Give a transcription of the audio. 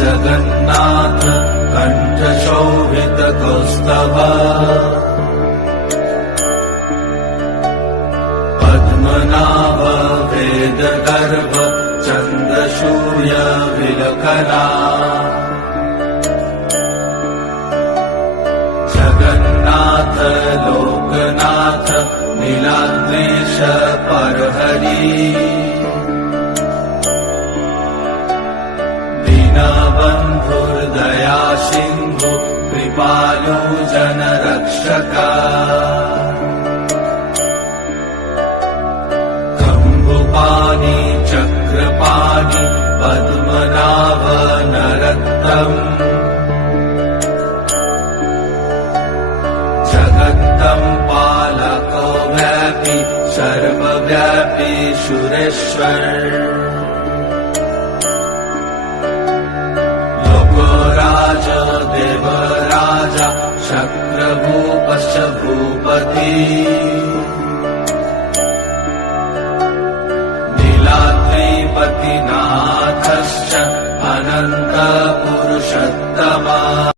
जगन्नाथ कण्ठशोभितकौस्तभ पद्मनाभ वेदगर्भ चन्द्रसूर्य विलकना जगन्नाथ लोकनाथ नीलाद्रीश परहरि दीनबन्धुर्दया सिन्धु कृपालु जनरक्षका कम्बुपाणि चक्रपाणि पद्मनाभ नरत्तम् जगत्तं पालको व्यापी सर्वव्यापी सुरेश्वर लोकराज देवराज शक्रभूपश्च भूपति